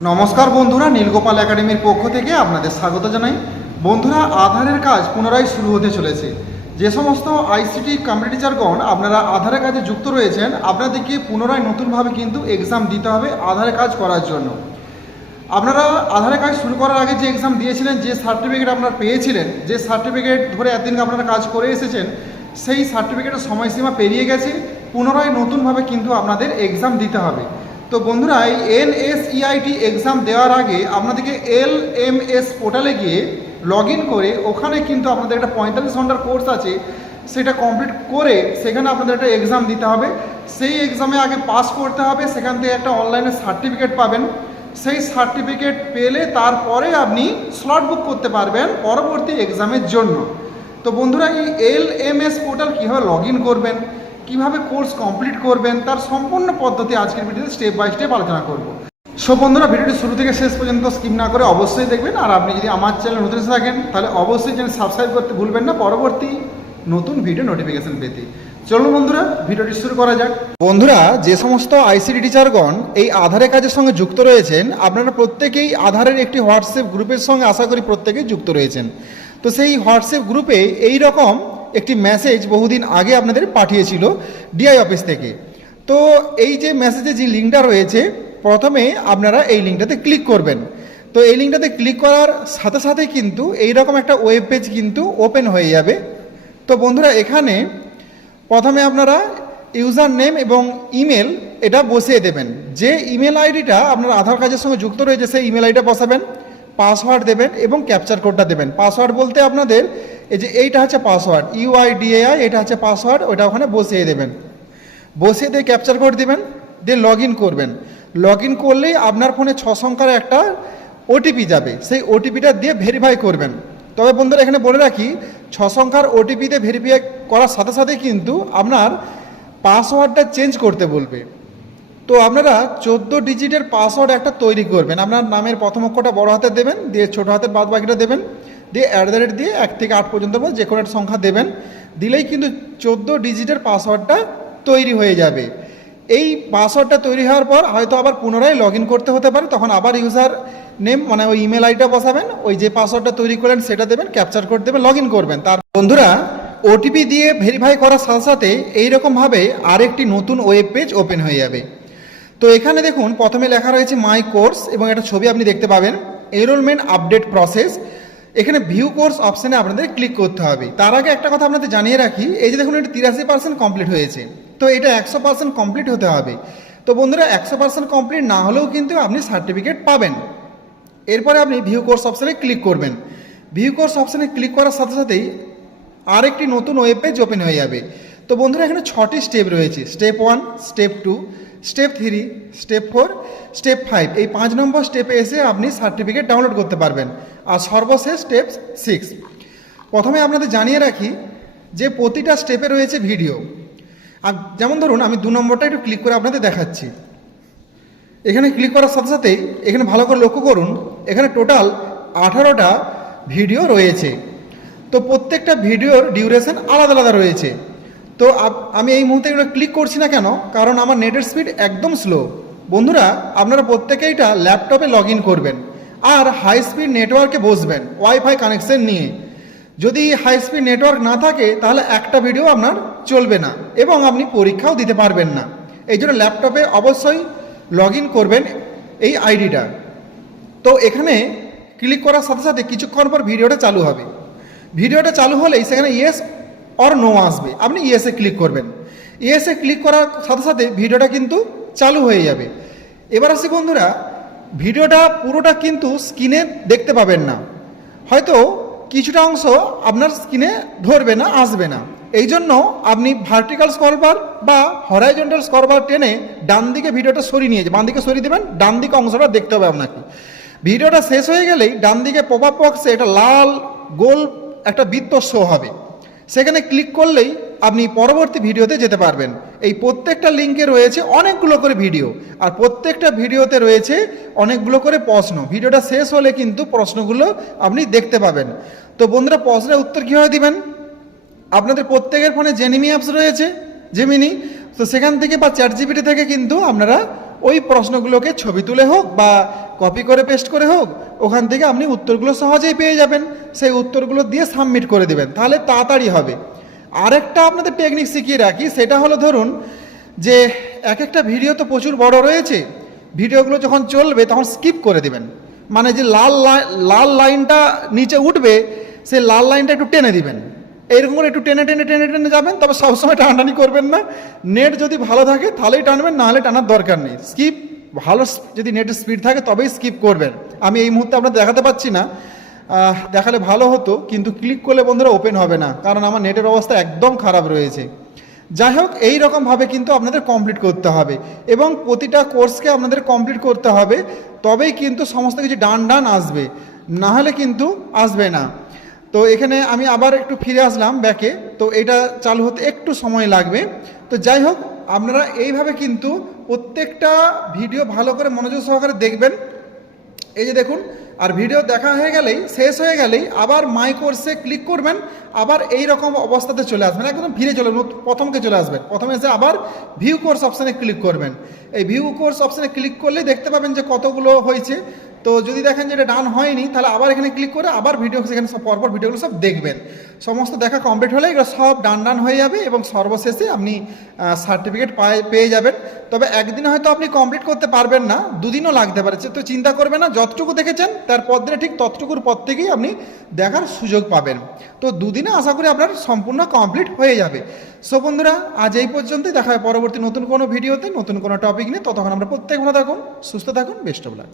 নমস্কার বন্ধুরা, নীলগোপাল একাডেমির পক্ষ থেকে আপনাদের স্বাগত জানাই। বন্ধুরা, আধারের কাজ পুনরায় শুরু হতে চলেছে। যে সমস্ত আইসিটি কমিউনিটি টিচারগণ আপনারা আধারের কাজে যুক্ত রয়েছেন, আপনাদেরকে পুনরায় নতুনভাবে কিন্তু এক্সাম দিতে হবে আধারের কাজ করার জন্য। আপনারা আধারের কাজ শুরু করার আগে যে এক্সাম দিয়েছিলেন, যে সার্টিফিকেট আপনারা পেয়েছিলেন, যে সার্টিফিকেট ধরে এতদিন আপনারা কাজ করে এসেছেন, সেই সার্টিফিকেটের সময়সীমা পেরিয়ে গেছে। পুনরায় নতুনভাবে কিন্তু আপনাদের এক্সাম দিতে হবে। তো বন্ধুরা, এই NSEIT এক্সাম দেওয়ার আগে আপনাদেরকে LMS পোর্টালে গিয়ে লগ ইন করে ওখানে কিন্তু আপনাদের একটা 45 ঘন্টার কোর্স আছে, সেটা কমপ্লিট করে সেখানে আপনাদের একটা এক্সাম দিতে হবে। সেই এক্সামে আগে পাস করতে হবে, সেখান থেকে একটা অনলাইনে সার্টিফিকেট পাবেন। সেই সার্টিফিকেট পেলে তারপরে আপনি স্লট বুক করতে পারবেন পরবর্তী এক্সামের জন্য। তো বন্ধুরা, এই LMS পোর্টাল কীভাবে লগ ইন করবেন, কিভাবে কোর্স কমপ্লিট করবেন, তার সম্পূর্ণ পদ্ধতি আজকের ভিডিওতে স্টেপ বাই স্টেপ আলোচনা করব। সো বন্ধুরা, ভিডিওটি শুরু থেকে শেষ পর্যন্ত স্কিপ না করে অবশ্যই দেখবেন। আর আপনি যদি আমার চ্যানেল নতুন এসে থাকেন তাহলে অবশ্যই চ্যানেল সাবস্ক্রাইব করতে ভুলবেন না পরবর্তী নতুন ভিডিও নোটিফিকেশন পেতে। চলুন বন্ধুরা, ভিডিওটি শুরু করা যাক। বন্ধুরা, যে সমস্ত আইসিটি টিচারগণ এই আধারের কাজের সঙ্গে যুক্ত রয়েছেন, আপনারা প্রত্যেকেই আধারের একটি হোয়াটসঅ্যাপ গ্রুপের সঙ্গে আশা করি প্রত্যেকেই যুক্ত রয়েছেন। তো সেই হোয়াটসঅ্যাপ গ্রুপে এই রকম একটি মেসেজ বহুদিন আগে আপনাদের পাঠিয়েছিল ডিআই অফিস থেকে। তো এই যে মেসেজে যে লিঙ্কটা রয়েছে, প্রথমে আপনারা এই লিঙ্কটাতে ক্লিক করবেন। তো এই লিঙ্কটাতে ক্লিক করার সাথে সাথে কিন্তু এইরকম একটা ওয়েব পেজ কিন্তু ওপেন হয়ে যাবে। তো বন্ধুরা, এখানে প্রথমে আপনারা ইউজার নেম এবং ইমেল এটা বসিয়ে দেবেন। যে ইমেল আইডিটা আপনার আধার কার্ডের সঙ্গে যুক্ত রয়েছে সেই ইমেল আইডিটা বসাবেন, পাসওয়ার্ড দেবেন এবং ক্যাপচার কোডটা দেবেন। পাসওয়ার্ড বলতে আপনাদের এই যে এইটা হচ্ছে পাসওয়ার্ড, UIDAI, এটা হচ্ছে পাসওয়ার্ড, ওইটা ওখানে বসিয়ে দেবেন। বসিয়ে দিয়ে ক্যাপচার কোড দেবেন, দিয়ে লগ ইন করবেন। লগ ইন করলেই আপনার ফোনে 6 সংখ্যার একটা ওটিপি যাবে, সেই ওটিপিটা দিয়ে ভেরিফাই করবেন। তবে বন্ধুরা, এখানে বলে রাখি, 6 সংখ্যার ওটিপিতে ভেরিফাই করার সাথে সাথে কিন্তু আপনার পাসওয়ার্ডটা চেঞ্জ করতে বলবে। তো আপনারা 14 ডিজিটের পাসওয়ার্ড একটা তৈরি করবেন। আপনার নামের প্রথম অক্ষরটা বড় হাতে দেবেন, দিয়ে ছোটো হাতের বাদ বাকিটা দেবেন, দিয়ে @ দিয়ে 1 থেকে 8 পর্যন্ত যে কোনো একটা সংখ্যা দেবেন। দিলেই কিন্তু 14 ডিজিটের পাসওয়ার্ডটা তৈরি হয়ে যাবে। এই পাসওয়ার্ডটা তৈরি হওয়ার পর হয়তো আবার পুনরায় লগ ইন করতে হতে পারে, তখন আবার ইউজার নেম মানে ওই ইমেল আইডিটা বসাবেন, ওই যে পাসওয়ার্ডটা তৈরি করলেন সেটা দেবেন, ক্যাপচার কোড দেবেন, লগ ইন করবেন। তার বন্ধুরা, ওটিপি দিয়ে ভেরিফাই করার সাথে সাথে এইরকমভাবে আরেকটি নতুন ওয়েব পেজ ওপেন হয়ে যাবে। তো এখানে দেখুন, প্রথমে লেখা রয়েছে মাই কোর্স এবং একটা ছবি আপনি দেখতে পাবেন, এনরোলমেন্ট আপডেট প্রসেস। এখানে ভিউ কোর্স অপশানে আপনাদের ক্লিক করতে হবে। তার আগে একটা কথা আপনাদের জানিয়ে রাখি, এই যে দেখুন, এটা 83% কমপ্লিট হয়েছে। তো এটা 100% কমপ্লিট হতে হবে। তো বন্ধুরা, 100% কমপ্লিট না হলেও কিন্তু আপনি সার্টিফিকেট পাবেন। এরপরে আপনি ভিউ কোর্স অপশানে ক্লিক করবেন। ভিউ কোর্স অপশানে ক্লিক করার সাথে সাথেই আরেকটি নতুন ওয়েব পেজ ওপেন হয়ে যাবে। তো বন্ধুরা, এখানে 6টি স্টেপ রয়েছে। Step 1, step 2, step 3, step 4, step 5। এই 5 নম্বর স্টেপে এসে আপনি সার্টিফিকেট ডাউনলোড করতে পারবেন। আর সর্বশেষ স্টেপ 6। প্রথমে আপনাদের জানিয়ে রাখি যে প্রতিটা স্টেপে রয়েছে ভিডিও। আর যেমন ধরুন, আমি 2 নম্বরটা একটু ক্লিক করে আপনাদের দেখাচ্ছি। এখানে ক্লিক করার সাথে সাথেই এখানে ভালো করে লক্ষ্য করুন, এখানে টোটাল 18টা ভিডিও রয়েছে। তো প্রত্যেকটা ভিডিওর ডিউরেশন আলাদা আলাদা রয়েছে। তো আমি এই মুহূর্তে এগুলো ক্লিক করছি না কেন, কারণ আমার নেটের স্পিড একদম স্লো। বন্ধুরা, আপনারা প্রত্যেকেই এটা ল্যাপটপে লগ ইন করবেন আর হাই স্পিড নেটওয়ার্কে বসবেন ওয়াইফাই কানেকশন নিয়ে। যদি হাই স্পিড নেটওয়ার্ক না থাকে তাহলে একটা ভিডিও আপনার চলবে না এবং আপনি পরীক্ষাও দিতে পারবেন না। এই জন্য ল্যাপটপে অবশ্যই লগ ইন করবেন এই আইডিটা। তো এখানে ক্লিক করার সাথে সাথে কিছুক্ষণ পর ভিডিওটা চালু হবে। ভিডিওটা চালু হলেই সেখানে ইয়েস অর নো আসবে, আপনি ইয়েসে ক্লিক করবেন। ইয়েসে ক্লিক করার সাথে সাথে ভিডিওটা কিন্তু চালু হয়ে যাবে। এবার আসি বন্ধুরা, ভিডিওটা পুরোটা কিন্তু স্ক্রিনে দেখতে পাবেন না, হয়তো কিছুটা অংশ আপনার স্ক্রিনে ধরবে না, আসবে না। এই জন্য আপনি ভার্টিক্যাল স্ক্রলবার বা হরাইজন্টাল স্ক্রলবার টেনে ডান দিকে ভিডিওটা সরিয়ে নিয়ে বাম দিকে সরিয়ে দেবেন, ডান দিকে অংশটা দেখতে হবে আপনাকে। ভিডিওটা শেষ হয়ে গেলেই ডান দিকে পপ আপ বক্সে একটা লাল গোল একটা বৃত্ত শো হবে, সেখানে ক্লিক করলেই আপনি পরবর্তী ভিডিওতে যেতে পারবেন। এই প্রত্যেকটা লিঙ্কে রয়েছে অনেকগুলো করে ভিডিও, আর প্রত্যেকটা ভিডিওতে রয়েছে অনেকগুলো করে প্রশ্ন। ভিডিওটা শেষ হলে কিন্তু প্রশ্নগুলো আপনি দেখতে পাবেন। তো বন্ধুরা, প্রশ্নের উত্তর কীভাবে দিবেন, আপনাদের প্রত্যেকের ফোনে জেমিনি অ্যাপস রয়েছে, জেমিনি। তো সেখান থেকে বা চ্যাট জিপিটি থেকে কিন্তু আপনারা ওই প্রশ্নগুলোকে ছবি তুলে হোক বা কপি করে পেস্ট করে হোক, ওখান থেকে আপনি উত্তরগুলো সহজেই পেয়ে যাবেন। সেই উত্তরগুলো দিয়ে সাবমিট করে দেবেন, তাহলে তাড়াতাড়ি হবে। আরেকটা আপনাদের টেকনিক শিখিয়ে রাখি, সেটা হলো ধরুন যে এক একটা ভিডিও তো প্রচুর বড় রয়েছে, ভিডিওগুলো যখন চলবে তখন স্কিপ করে দেবেন। মানে যে লাল লাইনটা নিচে উঠবে, সেই লাল লাইনটা একটু টেনে দিবেন, এইরকম করে একটু টেনে টেনে টেনে টেনে যাবেন। তবে সবসময় টানাটানি করবেন না, নেট যদি ভালো থাকে তাহলেই টানবেন, নাহলে টানার দরকার নেই। স্কিপ ভালো, যদি নেটের স্পিড থাকে তবেই স্কিপ করবেন। আমি এই মুহূর্তে আপনাদের দেখাতে পাচ্ছি না, দেখালে ভালো হতো, কিন্তু ক্লিক করলে বন্ধুরা ওপেন হবে না, কারণ আমার নেটের অবস্থা একদম খারাপ রয়েছে। যাই হোক, এই রকমভাবে কিন্তু আপনাদের কমপ্লিট করতে হবে এবং প্রতিটা কোর্সকে আপনাদের কমপ্লিট করতে হবে, তবেই কিন্তু সমস্ত কিছু ডান ডান আসবে, না হলে কিন্তু আসবে না। তো এখানে আমি আবার একটু ফিরে আসলাম ব্যাকে, তো এটা চালু হতে একটু সময় লাগবে। তো যাই হোক, আপনারা এইভাবে কিন্তু প্রত্যেকটা ভিডিও ভালো করে মনোযোগ সহকারে দেখবেন। এই যে দেখুন, আর ভিডিও দেখা হয়ে গেলেই, শেষ হয়ে গেলেই আবার মাই কোর্সে ক্লিক করবেন, আবার এই রকম অবস্থাতে চলে আসবেন, একদম ফিরে চলে প্রথমকে চলে আসবেন। প্রথমে এসে আবার ভিউ কোর্স অপশানে ক্লিক করবেন। এই ভিউ কোর্স অপশানে ক্লিক করলেই দেখতে পাবেন যে কতগুলো হয়েছে। তো যদি দেখেন যে এটা ডান হয়নি, তাহলে আবার এখানে ক্লিক করে আবার ভিডিও, সেখানে সব পরপর ভিডিওগুলো সব দেখবেন। সমস্ত দেখা কমপ্লিট হলে এগুলো সব ডান ডান হয়ে যাবে এবং সর্বশেষে আপনি সার্টিফিকেট পেয়ে যাবেন। তবে একদিনে হয়তো আপনি কমপ্লিট করতে পারবেন না, দুদিনও লাগতে পারে। তো চিন্তা করবেন না, যতটুকু দেখেছেন তার পর দিনে ঠিক ততটুকুর পর থেকেই আপনি দেখার সুযোগ পাবেন। তো দুদিনে আশা করি আপনার সম্পূর্ণ কমপ্লিট হয়ে যাবে। সো বন্ধুরা, আজ এই পর্যন্তই, দেখা হয় পরবর্তী নতুন কোনো ভিডিওতে নতুন কোনো টপিক নিয়ে। ততক্ষণ আমরা প্রত্যেক ভালো থাকুন, সুস্থ থাকুন, বেস্ট অফ লাক।